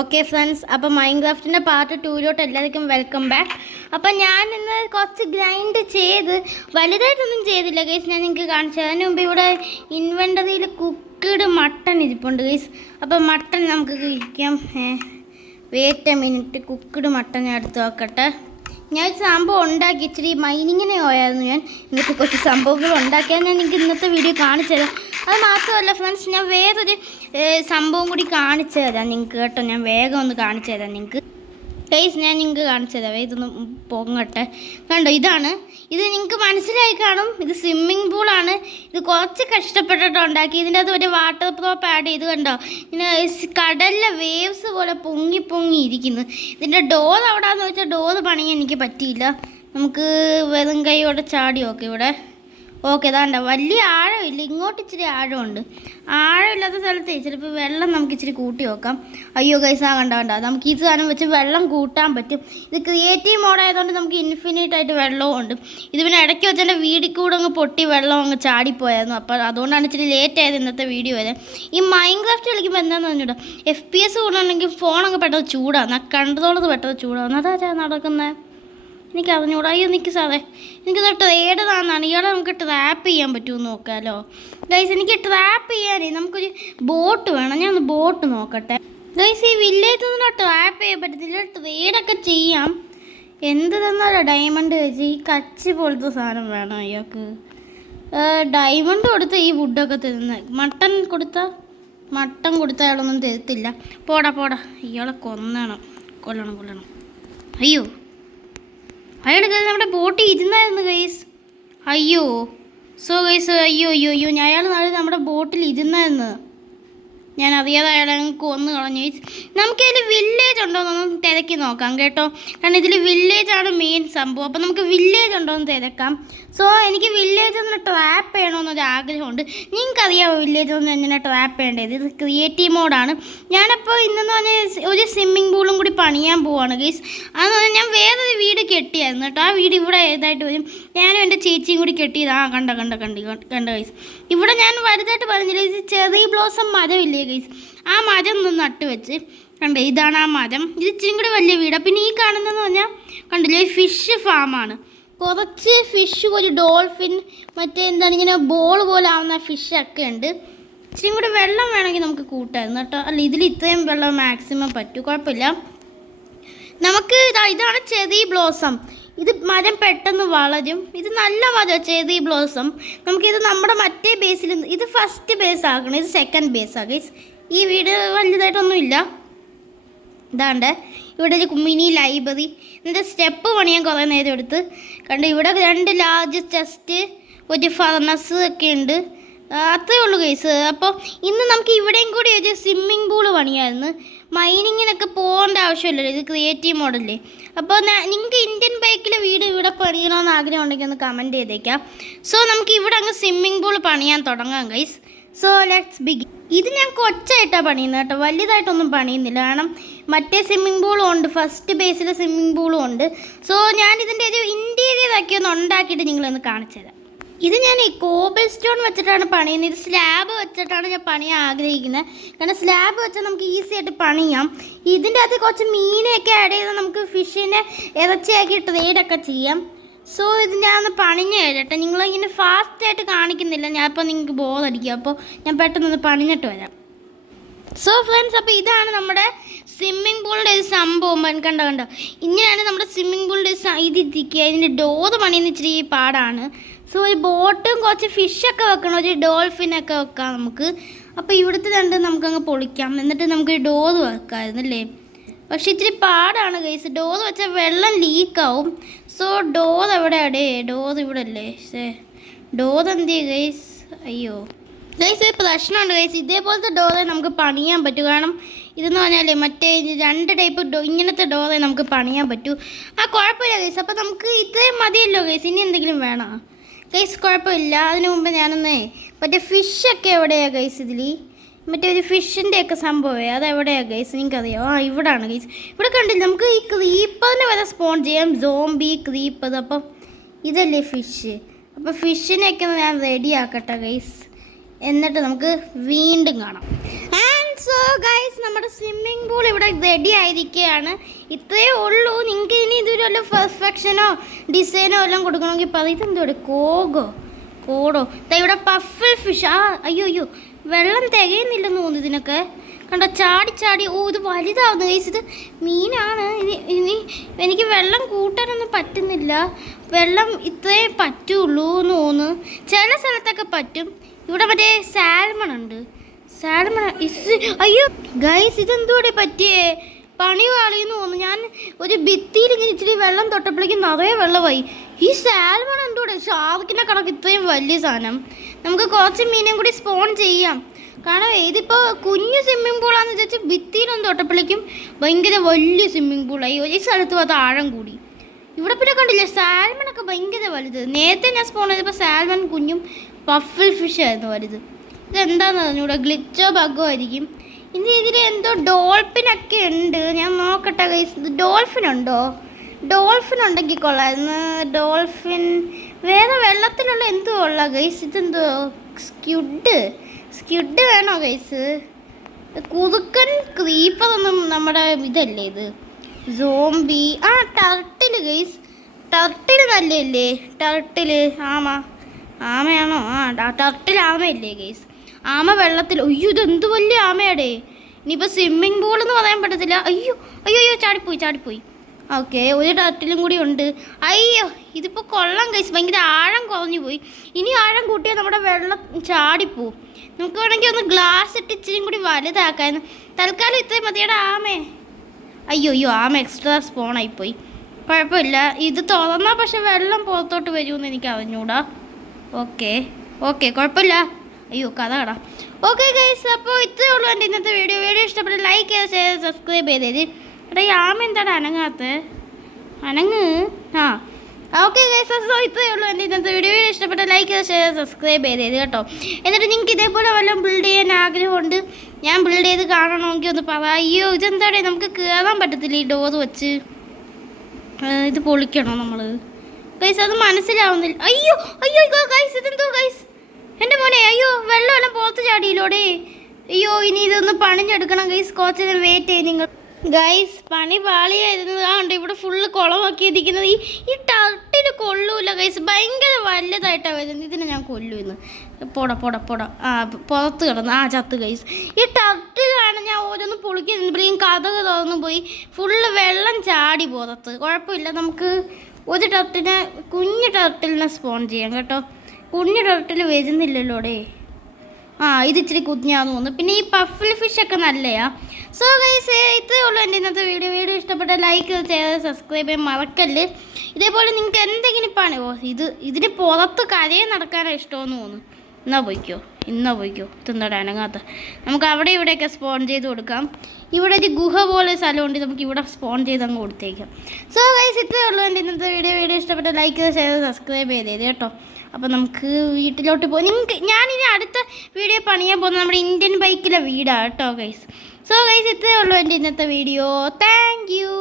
Okay friends, അപ്പോൾ മൈൻക്രാഫ്റ്റിൻ്റെ part 2 എല്ലാവർക്കും welcome back. അപ്പോൾ ഞാൻ ഇന്ന് കുറച്ച് ഗ്രൈൻഡ് ചെയ്ത് വലുതായിട്ടൊന്നും ചെയ്തില്ല ഗൈസ്. ഞാൻ നിങ്ങൾക്ക് കാണിച്ചു തരാം. അതിന് മുമ്പ് ഇവിടെ ഇൻവെൻ്ററിയിൽ കുക്ക്ഡ് മട്ടൺ ഇരിപ്പുണ്ട് ഗൈസ്. അപ്പോൾ മട്ടൺ നമുക്ക് കഴിക്കാം. Wait a minute, cooked mutton ഞാൻ എടുത്ത് നോക്കട്ടെ. ഞാൻ ഒരു സംഭവം ഉണ്ടാക്കി, ഇച്ചിരി മൈനിങ്ങിനെ പോയായിരുന്നു ഞാൻ. ഇന്നത്തെ കുറച്ച് സംഭവങ്ങൾ ഉണ്ടാക്കിയാൽ ഞാൻ നിങ്ങൾക്ക് ഇന്നത്തെ വീഡിയോ കാണിച്ചു തരാം. അത് മാത്രമല്ല ഫ്രണ്ട്സ്, ഞാൻ വേറൊരു സംഭവം കൂടി കാണിച്ചു തരാം നിങ്ങൾക്ക് കേട്ടോ. ഞാൻ വേഗം ഒന്ന് കാണിച്ചു തരാം നിങ്ങൾക്ക് ഗൈസ്. ഞാൻ നിങ്ങൾക്ക് കാണിച്ചു തരാം. ഇതൊന്ന് പൊങ്ങട്ടെ. കണ്ടോ, ഇത് നിങ്ങൾക്ക് മനസ്സിലായി കാണും. ഇത് സ്വിമ്മിങ് പൂളാണ്. ഇത് കുറച്ച് കഷ്ടപ്പെട്ടിട്ട് ഉണ്ടാക്കി. ഇതിൻ്റെ അകത്ത് ഒരു വാട്ടർ പ്രൂഫ് ആഡ് ചെയ്ത് കണ്ടോ, ഇങ്ങനെ കടലിലെ വേവ്സ് പോലെ പൊങ്ങി പൊങ്ങി ഇരിക്കുന്നു. ഇതിൻ്റെ ഡോർ എവിടെയാണെന്ന് വെച്ചാൽ ഡോർ പണിയാൻ എനിക്ക് പറ്റിയില്ല. നമുക്ക് വെറും കൈയോടെ ചാടി നോക്കാം ഇവിടെ. ഓക്കെ, ഇതാണ്ട വലിയ ആഴമില്ല, ഇങ്ങോട്ട് ഇച്ചിരി ആഴമുണ്ട്. ആഴമില്ലാത്ത സ്ഥലത്ത് ചിലപ്പോൾ വെള്ളം നമുക്ക് ഇച്ചിരി കൂട്ടി നോക്കാം. അയ്യോ ഗൈസ്, കണ്ട നമുക്ക് ഈ സാധനം വെച്ച് വെള്ളം കൂട്ടാൻ പറ്റും. ഇത് ക്രിയേറ്റീവ് മോഡായതുകൊണ്ട് നമുക്ക് ഇൻഫിനിറ്റ് ആയിട്ട് വെള്ളവും ഉണ്ട്. ഇത് പിന്നെ ഇടയ്ക്ക് വെച്ച് എൻ്റെ വീടിൽ കൂടെ അങ്ങ് പൊട്ടി വെള്ളം അങ്ങ് ചാടിപ്പോയായിരുന്നു. അപ്പോൾ അതുകൊണ്ടാണ് ഇച്ചിരി ലേറ്റ് ആയത് ഇന്നത്തെ വീഡിയോ വരെ. ഈ മൈൻക്രാഫ്റ്റ് കളിക്കുമ്പോൾ എന്താണെന്ന് പറഞ്ഞിട്ടോ, FPS കൂടുകയാണെങ്കിൽ ഫോണൊക്കെ പെട്ടെന്ന് ചൂടാകും. ആ കൺട്രോളർ പെട്ടെന്ന് ചൂടാകും. അതാ നടക്കുന്നത്. എനിക്ക് അറിഞ്ഞൂടാ. അയ്യോ നിൽക്ക് സാറേ, എനിക്കിത് ട്രേഡാണെന്നാണ്. ഇയാളെ നമുക്ക് ട്രാപ്പ് ചെയ്യാൻ പറ്റുമെന്ന് നോക്കാമല്ലോ ഗൈസ്. എനിക്ക് ട്രാപ്പ് ചെയ്യാനേ നമുക്കൊരു ബോട്ട് വേണം. ഞാൻ ഒന്ന് ബോട്ട് നോക്കട്ടെ ഗൈസ്. ഈ വില്ലേജിൽ നിന്ന് ട്രാപ്പ് ചെയ്യാൻ പറ്റത്തില്ല, ട്രേഡൊക്കെ ചെയ്യാം. എന്ത് തന്നാലോ ഡയമണ്ട് വെച്ച് ഈ കച്ചി പോലത്തെ സാധനം വേണം അയാൾക്ക്. ഡയമണ്ട് കൊടുത്ത് ഈ വുഡൊക്കെ തരുന്നത്. മട്ടൺ കൊടുത്താൽ അയാളൊന്നും തരത്തില്ല. പോടാ, ഇയാളെ കൊല്ലണം. അയ്യോ, അയാൾ നമ്മുടെ ബോട്ടിൽ ഇരുന്നായിരുന്നു ഗൈസ്. അയ്യോ അയാൾ നമ്മുടെ ബോട്ടിൽ ഇരുന്നായിരുന്നു. ഞാൻ അറിയാതെ അയാളെ കൊന്നു കളഞ്ഞു. നമുക്കതിൽ വില്ലേജ് ഉണ്ടോ എന്നൊന്ന് തിരക്കി നോക്കാം കേട്ടോ. കാരണം ഇതിൽ വില്ലേജാണ് മെയിൻ സംഭവം. അപ്പോൾ നമുക്ക് വില്ലേജ് ഉണ്ടോ എന്ന് തിരക്കാം. സോ എനിക്ക് വില്ലേജ് ഒന്ന് ട്രാപ്പ് ചെയ്യണമെന്നൊരു ആഗ്രഹമുണ്ട്. നിങ്ങൾക്കറിയാമോ വില്ലേജ് ഒന്ന് എങ്ങനെ ട്രാപ്പ് ചെയ്യേണ്ടത്? ഇത് ക്രിയേറ്റീവ് മോഡാണ്. ഞാനപ്പോൾ ഇന്നെന്ന് പറഞ്ഞാൽ ഒരു സ്വിമ്മിംഗ് പൂളും കൂടി പണിയാൻ പോവാണ് ഗൈസ്. അതെന്ന് പറഞ്ഞാൽ ഞാൻ വേറൊരു വീട് കെട്ടിയായിരുന്നു കേട്ടോ. ആ വീട് ഇവിടെ ഏതായിട്ട് വരും. ഞാനും എൻ്റെ ചേച്ചിയും കൂടി കെട്ടിയത്. കണ്ട ഗൈസ്. ഇവിടെ ഞാൻ വലുതായിട്ട് പറഞ്ഞില്ല, ഇത് ചെറി ബ്ലോസം മരമില്ലേ ഗൈസ്, ആ മരം ഒന്ന് നട്ട് വെച്ച് കണ്ടേ. ഇതാണ് ആ മരം. ഇത് ഇച്ചിരി കൂടി വലിയ വീടാണ്. പിന്നെ ഈ കാണുന്നതെന്ന് പറഞ്ഞാൽ കണ്ടില്ലേ, ഫിഷ് ഫാമാണ്. കുറച്ച് ഫിഷ്, ഒരു ഡോൾഫിൻ, എന്താണ് ഇങ്ങനെ ബോൾ പോലെ ആവുന്ന ഫിഷൊക്കെ ഉണ്ട്. ഇച്ചിരി കൂടി വെള്ളം വേണമെങ്കിൽ നമുക്ക് കൂട്ടായിരുന്നു കേട്ടോ. അല്ല, ഇതിൽ ഇത്രയും വെള്ളം മാക്സിമം പറ്റും, കുഴപ്പമില്ല. നമുക്ക് ഇതാണ് ചെറി ബ്ലോസം. ഇത് മരം പെട്ടെന്ന് വളരും. ഇത് നല്ല മരം, ചെറി ബ്ലോസം. നമുക്കിത് നമ്മുടെ മറ്റേ ബേസിൽ, ഇത് ഫസ്റ്റ് ബേസ് ആക്കണം, ഇത് സെക്കൻഡ് ബേസ് ആകും. ഈ വീട് വലുതായിട്ടൊന്നുമില്ല. ഇതാണ്ട് ഇവിടെ ഒരു മിനി ലൈബ്രറി. ഇതിൻ്റെ സ്റ്റെപ്പ് പണിയാൻ കുറേ നേരം എടുത്ത്. കണ്ട് ഇവിടെ 2 ലാർജ് ചെസ്റ്റ്, ഒരു ഫർണസ് ഒക്കെ ഉണ്ട്. അത്രയേ ഉള്ളൂ ഗൈസ്. അപ്പോൾ ഇന്ന് നമുക്ക് ഇവിടെയും കൂടി ഒരു സ്വിമ്മിംഗ് പൂള് പണിയായിരുന്നു. മൈനിങ്ങിനൊക്കെ പോകേണ്ട ആവശ്യമില്ലല്ലോ, ഇത് ക്രിയേറ്റീവ് മോഡല്ലേ. അപ്പോൾ നിങ്ങൾക്ക് ഇന്ത്യൻ ബൈക്കിൽ വീട് ഇവിടെ പണിയണമെന്ന് ആഗ്രഹം ഉണ്ടെങ്കിൽ ഒന്ന് കമൻറ്റ് ചെയ്തേക്കാം. സോ നമുക്ക് ഇവിടെ അങ്ങ് സ്വിമ്മിംഗ് പൂൾ പണിയാൻ തുടങ്ങാം ഗൈസ്. So let's begin. ഇത് ഞാൻ കൊച്ചായിട്ടാണ് പണിയുന്നത് കേട്ടോ, വലുതായിട്ടൊന്നും പണിയുന്നില്ല. കാരണം മറ്റേ സ്വിമ്മിംഗ് പൂളും ഉണ്ട്, ഫസ്റ്റ് ബേസിലെ സ്വിമ്മിംഗ് പൂളും ഉണ്ട്. സോ ഞാനിതിൻ്റെ ഒരു ഇൻറ്റീരിയറൊക്കെ ഒന്ന് ഉണ്ടാക്കിയിട്ട് നിങ്ങളൊന്ന് കാണിച്ചു തരാം. ഇത് ഞാൻ ഈ കോബൽ സ്റ്റോൺ വെച്ചിട്ടാണ് പണിയുന്നത്. ഇത് സ്ലാബ് വെച്ചിട്ടാണ് ഞാൻ പണിയാൻ ആഗ്രഹിക്കുന്നത്. കാരണം സ്ലാബ് വെച്ചാൽ നമുക്ക് ഈസി ആയിട്ട് പണിയാം. ഇതിൻ്റെ അകത്ത് കുറച്ച് മീനൊക്കെ ആഡ് ചെയ്താൽ നമുക്ക് ഫിഷിനെ ഇറച്ചിയാക്കി ട്രേഡൊക്കെ ചെയ്യാം. സോ ഇത് ഞാൻ ഒന്ന് പണിഞ്ഞ് കഴിഞ്ഞിട്ട് നിങ്ങളിങ്ങനെ ഫാസ്റ്റായിട്ട് കാണിക്കുന്നില്ല, ഞാൻ ഇപ്പോൾ നിങ്ങൾക്ക് ബോറടിക്കും. അപ്പോൾ ഞാൻ പെട്ടെന്നൊന്ന് പണിഞ്ഞിട്ട് വരാം. സോ ഫ്രണ്ട്സ്, അപ്പോൾ ഇതാണ് നമ്മുടെ സ്വിമ്മിംഗ് പൂളിൻ്റെ ഒരു സംഭവം. കണ്ടോ, ഇങ്ങനെയാണ് നമ്മുടെ സ്വിമ്മിംഗ് പൂളിൻ്റെ ഇത് ഇരിക്കുക. ഇതിൻ്റെ ഡോറ് പണിയുന്ന ഇച്ചിരി പാടാണ്. സോ ഒരു ബോട്ടും കുറച്ച് ഫിഷൊക്കെ വെക്കണം, ഒരു ഡോൾഫിനൊക്കെ വെക്കാം നമുക്ക്. അപ്പോൾ ഇവിടുത്തെ 2 നമുക്കങ്ങ് പൊളിക്കാം. എന്നിട്ട് നമുക്ക് ഡോറ് വെക്കാമായിരുന്നല്ലേ. പക്ഷെ ഇച്ചിരി പാടാണ് ഗൈസ്. ഡോറ് വെച്ചാൽ വെള്ളം ലീക്കാവും. സോ ഡോർ എവിടെയാടേ? ഡോർ ഇവിടെ അല്ലേ? ഡോർ എന്ത് ഗൈസ്? അയ്യോ ഗൈസ്, ഒരു പ്രശ്നമുണ്ട് ഗൈസ്. ഇതേപോലത്തെ ഡോറെ നമുക്ക് പണിയാൻ പറ്റും. കാരണം ഇതെന്ന് പറഞ്ഞാലേ മറ്റേ 2 ടൈപ്പ് ഇങ്ങനത്തെ ഡോറെ നമുക്ക് പണിയാൻ പറ്റൂ. കുഴപ്പമില്ല ഗൈസ്. അപ്പോൾ നമുക്ക് ഇത്രയും മതിയല്ലോ ഗൈസ്. ഇനി എന്തെങ്കിലും വേണോ ഗൈസ്? കുഴപ്പമില്ല. അതിന് മുമ്പ് ഞാനൊന്നേ മറ്റേ ഫിഷൊക്കെ എവിടെയാണ് ഗൈസ്? ഇതിൽ മറ്റേ ഒരു ഫിഷിൻ്റെയൊക്കെ സംഭവമേ, അതെവിടെയാണ് ഗൈസ്? നിങ്ങൾക്കറിയാമോ? ഇവിടാണ് ഗൈസ്. ഇവിടെ കണ്ടില്ല, നമുക്ക് ഈ ക്രീപ്പറിനെ വരെ സ്പോൺ ചെയ്യാം. Zombie creeper. അപ്പം ഇതല്ലേ ഫിഷ്. അപ്പോൾ ഫിഷിനെയൊക്കെ ഞാൻ റെഡി ആക്കട്ടെ ഗൈസ്. എന്നിട്ട് നമുക്ക് വീണ്ടും കാണാം. ആൻഡ് സോ ഗൈസ് നമ്മുടെ സ്വിമ്മിംഗ് പൂൾ ഇവിടെ റെഡി ആയിരിക്കുകയാണ്. ഇത്രയേ ഉള്ളൂ. നിങ്ങൾക്ക് ഇനി ഇതൊരു വല്ല പെർഫെക്ഷനോ ഡിസൈനോ എല്ലാം കൊടുക്കണമെങ്കിൽ ഇതെന്തോടെ കോടോ ഇവിടെ പഫിൾ ഫിഷ്. അയ്യോ വെള്ളം തികയുന്നില്ലെന്ന് തോന്നുന്നു ഇതിനൊക്കെ. കണ്ടോ ചാടി ഇത് വലുതാവുന്നു ഗൈസ്. ഇത് മീനാണ്. ഇനി എനിക്ക് വെള്ളം കൂട്ടാനൊന്നും പറ്റുന്നില്ല. വെള്ളം ഇത്രേ പറ്റുള്ളൂ എന്ന് തോന്നുന്നു. ചില സ്ഥലത്തൊക്കെ പറ്റും. ഇവിടെ മറ്റേ സാൽമൺ ഉണ്ട്. അയ്യോ ഗൈസ് ഇതെന്തോടെ പറ്റിയേ? പണി വാളിയെന്ന് തോന്നുന്നു. ഞാൻ ഒരു ഭിത്തിയിൽ ഇങ്ങനെ ഇച്ചിരി വെള്ളം തൊട്ടപ്പോഴേക്കും നിറയെ വെള്ളമായി. ഈ സാൽമൺ എന്തോടെ ഷാർക്കിനെ കണക്ക് ഇത്രയും വലിയ സാധനം. നമുക്ക് കുറച്ച് മീനും കൂടി സ്പോൺ ചെയ്യാം. കാരണം ഇതിപ്പോൾ കുഞ്ഞു സ്വിമ്മിംഗ് പൂളാന്ന് വെച്ചാൽ ഭിത്തിയിലൊന്നും തൊട്ടപ്പോഴേക്കും ഭയങ്കര വലിയ സ്വിമ്മിംഗ് പൂളായി. ഒരു സ്ഥലത്ത് അത് ആഴം കൂടി. ഇവിടെ പിന്നെ കണ്ടില്ലേ സാൽമണൊക്കെ ഭയങ്കര വലുത്. നേരത്തെ ഞാൻ സ്പോൺ ചെയ്തപ്പോൾ സാൽമൺ കുഞ്ഞും പഫിൾ ഫിഷ് ആയിരുന്നു വലുത്. ഇതെന്താന്ന് പറഞ്ഞൂടെ, ഗ്ലിച്ചോ ബഗ്ഗോ ആയിരിക്കും. ഇനി ഇതിൽ എന്തോ ഡോൾഫിനൊക്കെ ഉണ്ട്. ഞാൻ നോക്കട്ടെ ഗൈസ്. ഡോൾഫിൻ ഉണ്ടോ? ഡോൾഫിൻ ഉണ്ടെങ്കിൽ കൊള്ളായിരുന്നു. ഡോൾഫിൻ വേറെ വെള്ളത്തിലുള്ള എന്തോ ഉള്ള ഗൈസ്. ഇതെന്തോ സ്ക്യുഡ് വേണോ ഗൈസ്? കുറുക്കൻ ക്രീപ്പറൊന്നും നമ്മുടെ ഇതല്ലേ ഇത്? സോംബി. Turtle guys. ടർട്ടിൽ നല്ലല്ലേ? ടർട്ടിൽ ആമയാണോ? ടർട്ടിൽ ആമയല്ലേ ഗൈസ്? ആമ വെള്ളത്തിൽ. അയ്യോ ഇതെന്ത് വലിയ ആമയാടേ. ഇനിയിപ്പോൾ സ്വിമ്മിംഗ് പൂൾ എന്ന് പറയാൻ പറ്റത്തില്ല. അയ്യോ ചാടിപ്പോയി. ഓക്കെ ഒരു ടർട്ടിലും കൂടി ഉണ്ട്. അയ്യോ ഇതിപ്പോൾ കൊള്ളാം ഗൈസ്. ഭയങ്കര ആഴം കുറഞ്ഞു പോയി. ഇനി ആഴം കൂട്ടിയാൽ നമ്മുടെ വെള്ളം ചാടിപ്പോവും. നമുക്ക് വേണമെങ്കിൽ ഒന്ന് ഗ്ലാസ് ഇട്ട് ഇച്ചിരിയും കൂടി വലുതാക്കായിരുന്നു. തൽക്കാലം ഇത്രയും മതിയുടെ ആമേ. അയ്യോ ആമ എക്സ്ട്രാ സ്പോൺ ആയിപ്പോയി. കുഴപ്പമില്ല. ഇത് തുറന്നാൽ പക്ഷെ വെള്ളം പുറത്തോട്ട് വരുമെന്ന് എനിക്ക് അറിഞ്ഞൂടാ. ഓക്കെ കുഴപ്പമില്ല. അയ്യോ കഥ. ഓക്കെ ഗൈസ് അപ്പോൾ ഇത്രയേ ഉള്ളൂ എൻ്റെ ഇന്നത്തെ വീഡിയോ ഇഷ്ടപ്പെട്ട ലൈക്ക് ചെയ്ത് ഷെയർ സബ്സ്ക്രൈബ് ചെയ്തേര്. എടാ ഈ ആമ എന്താണ് അനങ്ങാത്ത? ഓക്കെ ഗൈസ് അപ്പോൾ ഇത്രയേ ഉള്ളൂ എൻ്റെ ഇന്നത്തെ വീഡിയോ ഇഷ്ടപ്പെട്ട ലൈക്ക് ചെയ്ത് ഷെയർ സബ്സ്ക്രൈബ് ചെയ്തേര് കേട്ടോ. എന്നിട്ട് നിങ്ങൾക്ക് ഇതേപോലെ വല്ലതും ബിൽഡ് ചെയ്യാൻ ആഗ്രഹമുണ്ട്, ഞാൻ ബിൽഡ് ചെയ്ത് കാണണമെങ്കിൽ ഒന്ന് പറ. അയ്യോ ഇതെന്താടേ നമുക്ക് കയറാൻ പറ്റത്തില്ല ഈ ഡോർ വെച്ച്. ഇത് പൊളിക്കണോ നമ്മൾ ഗൈസ്? അത് മനസ്സിലാവുന്നില്ല. അയ്യോ ഗൈസ് ഇതെന്തോ ഗൈസ് എൻ്റെ മോനെ. അയ്യോ വെള്ളമെല്ലാം പുറത്ത് ചാടിയില്ലോടേ. അയ്യോ ഇനി ഇതൊന്ന് പണിഞ്ഞെടുക്കണം ഗൈസ്. കുറച്ച് നേരം വെയിറ്റ് ചെയ്ത് നിങ്ങൾ ഗൈസ്. പണി പാളിയായിരുന്നത് ഉണ്ട്. ഇവിടെ ഫുള്ള് കുളമാക്കിയിരിക്കുന്നത്. ഈ ടർട്ടിൽ കൊള്ളൂല ഗൈസ്. ഭയങ്കര വലുതായിട്ടാണ് വരുന്നത്. ഇതിനെ ഞാൻ കൊല്ലു ഇന്ന്. പോടാ പുറത്ത് കിടന്ന് ചത്ത് ഗൈസ്. ഈ ടർട്ടിലാണ് ഞാൻ ഓരോന്ന് പൊളിക്കുന്നപ്പോഴേക്കും കഥക് തുറന്നു പോയി. ഫുള്ള് വെള്ളം ചാടി പുറത്ത്. കുഴപ്പമില്ല. നമുക്ക് ഒരു കുഞ്ഞു ടർട്ടിലിനെ സ്പോൺ ചെയ്യാം കേട്ടോ. കുഞ്ഞു ടർട്ടിൽ വരുന്നില്ലല്ലോടേ. ഇത് ഇച്ചിരി കുഞ്ഞാന്ന് തോന്നുന്നു. പിന്നെ ഈ പഫിൾ ഫിഷൊക്കെ നല്ലയാ. സോ ഗൈസ് ഇത്രയേ ഉള്ളൂ എൻ്റെ ഇന്നത്തെ വീഡിയോ ഇഷ്ടപ്പെട്ട ലൈക്ക് ചെയ്ത് സബ്സ്ക്രൈബ് ചെയ്യാൻ മറക്കല്ല്. ഇതേപോലെ നിങ്ങൾക്ക് എന്തെങ്കിലും പണി ഇതിന് പുറത്ത് കരയെ നടക്കാനാണ് ഇഷ്ടമെന്ന് തോന്നുന്നു. ഇന്നാ പോയിക്കോ. ഇതെന്താ അനങ്ങാത്ത? നമുക്ക് അവിടെ ഇവിടെയൊക്കെ സ്പോൺ ചെയ്ത് കൊടുക്കാം. ഇവിടെ ഒരു ഗുഹ പോലെ സ്ഥലമുണ്ട്. നമുക്ക് ഇവിടെ സ്പോൺ ചെയ്ത് അങ്ങ് കൊടുത്തേക്കാം. സോ ഗൈസ് ഇത്രയേ ഉള്ളൂ എൻ്റെ ഇന്നത്തെ വീഡിയോ ഇഷ്ടപ്പെട്ട ലൈക്ക് ചെയ്ത് ഷെയർ സബ്സ്ക്രൈബ് ചെയ്തേത് കേട്ടോ. അപ്പോൾ നമുക്ക് വീട്ടിലോട്ട് പോകാം. ഞാനിനി അടുത്ത വീഡിയോ പണിയാൻ പോകുന്നത് നമ്മുടെ ഇന്ത്യൻ ബൈക്കിലെ വീടാണ് കേട്ടോ ഗൈസ്. സോ ഗൈസ് ഇത്രയേ ഉള്ളൂ എൻ്റെ ഇന്നത്തെ വീഡിയോ. Thank you.